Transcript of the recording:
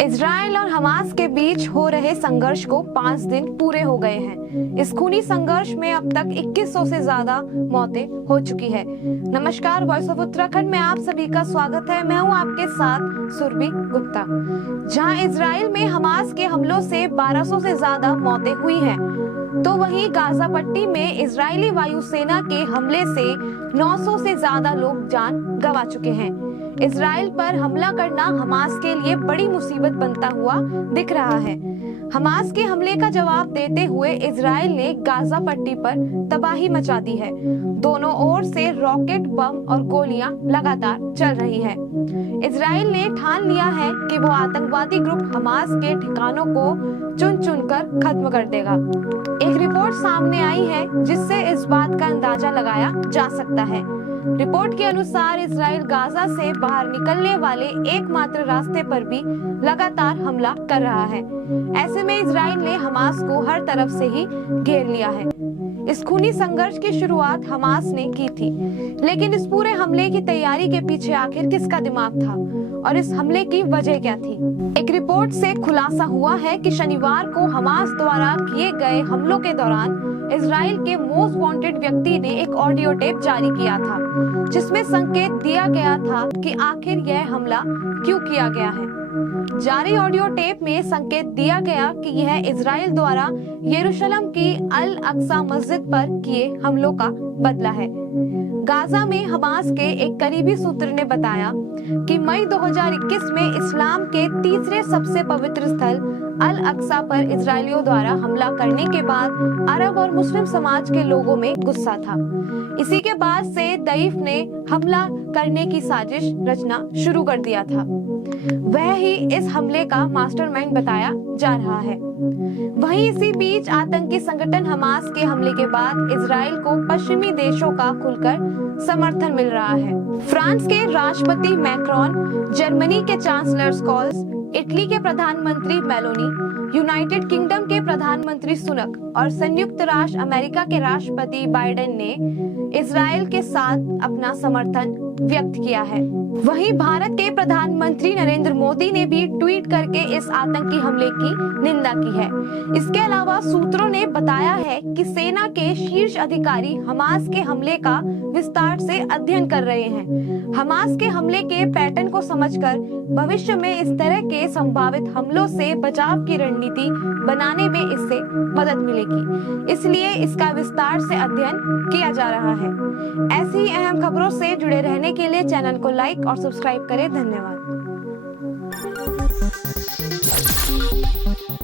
Israel और Hamas के बीच हो रहे संघर्ष को 5 दिन पूरे हो गए हैं। इस खूनी संघर्ष में अब तक 2100 से ज्यादा मौतें हो चुकी है। नमस्कार, वॉइस ऑफ उत्तराखंड में आप सभी का स्वागत है। मैं हूं आपके साथ सुरभि गुप्ता। जहां इजराइल में हमास के हमलों से 1200 से ज्यादा मौतें हुई हैं, तो वहीं गाजा पट्टी में इजरायली वायुसेना के हमले से 900 से ज्यादा लोग जान गंवा चुके हैं। इजराइल पर हमला करना हमास के लिए बड़ी मुसीबत बनता हुआ दिख रहा है। हमास के हमले का जवाब देते हुए इजराइल ने गाजा पट्टी पर तबाही मचा दी है। दोनों ओर से रॉकेट, बम और गोलियां लगातार चल रही है। इजराइल ने ठान लिया है कि वो आतंकवादी ग्रुप हमास के ठिकानों को चुन चुनकर खत्म कर देगा। एक रिपोर्ट सामने आई है जिससे इस बात का अंदाजा लगाया जा सकता है। रिपोर्ट के अनुसार इजराइल गाजा से बाहर निकलने वाले एकमात्र रास्ते पर भी लगातार हमला कर रहा है। ऐसे में इजराइल ने हमास को हर तरफ से ही घेर लिया है। इस खूनी संघर्ष की शुरुआत हमास ने की थी, लेकिन इस पूरे हमले की तैयारी के पीछे आखिर किसका दिमाग था और इस हमले की वजह क्या थी? एक रिपोर्ट से खुलासा हुआ है कि शनिवार को हमास द्वारा किए गए हमलों के दौरान इजराइल के मोस्ट वांटेड व्यक्ति ने एक ऑडियो टेप जारी किया था, जिसमें संकेत दिया गया था कि आखिर यह हमला क्यों किया गया है। जारी ऑडियो टेप में संकेत दिया गया कि यह इजराइल द्वारा यरूशलेम की अल अक्सा मस्जिद पर किए हमलों का बदला है। गाजा में हमास के एक करीबी सूत्र ने बताया कि मई 2021 में इस्लाम के तीसरे सबसे पवित्र स्थल अल अक्सा पर इजरायलियों द्वारा हमला करने के बाद अरब और मुस्लिम समाज के लोगों में गुस्सा था। इसी के बाद से दईफ ने हमला करने की साजिश रचना शुरू कर दिया था। वह ही इस हमले का मास्टरमाइंड बताया जा रहा है। वहीं इसी बीच आतंकी संगठन हमास के हमले के बाद इजराइल को पश्चिमी देशों का खुलकर समर्थन मिल रहा है। फ्रांस के राष्ट्रपति मैक्रोन, जर्मनी के चांसलर स्कॉल्स, इटली के प्रधानमंत्री मेलोनी, यूनाइटेड किंगडम के प्रधानमंत्री सुनक और संयुक्त राष्ट्र अमेरिका के राष्ट्रपति बाइडेन ने इजराइल के साथ अपना समर्थन व्यक्त किया है। वहीं भारत के प्रधानमंत्री नरेंद्र मोदी ने भी ट्वीट करके इस आतंकी हमले की निंदा की है। इसके अलावा सूत्रों ने बताया है कि सेना के शीर्ष अधिकारी हमास के हमले का विस्तार से अध्ययन कर रहे हैं। हमास के हमले के पैटर्न को समझकर भविष्य में इस तरह के संभावित हमलों से बचाव की रणनीति बनाने में इससे मदद मिलेगी, इसलिए इसका विस्तार से अध्ययन किया जा रहा है। ऐसी अहम खबरों से जुड़े रहने के लिए चैनल को लाइक और सब्सक्राइब करें। धन्यवाद।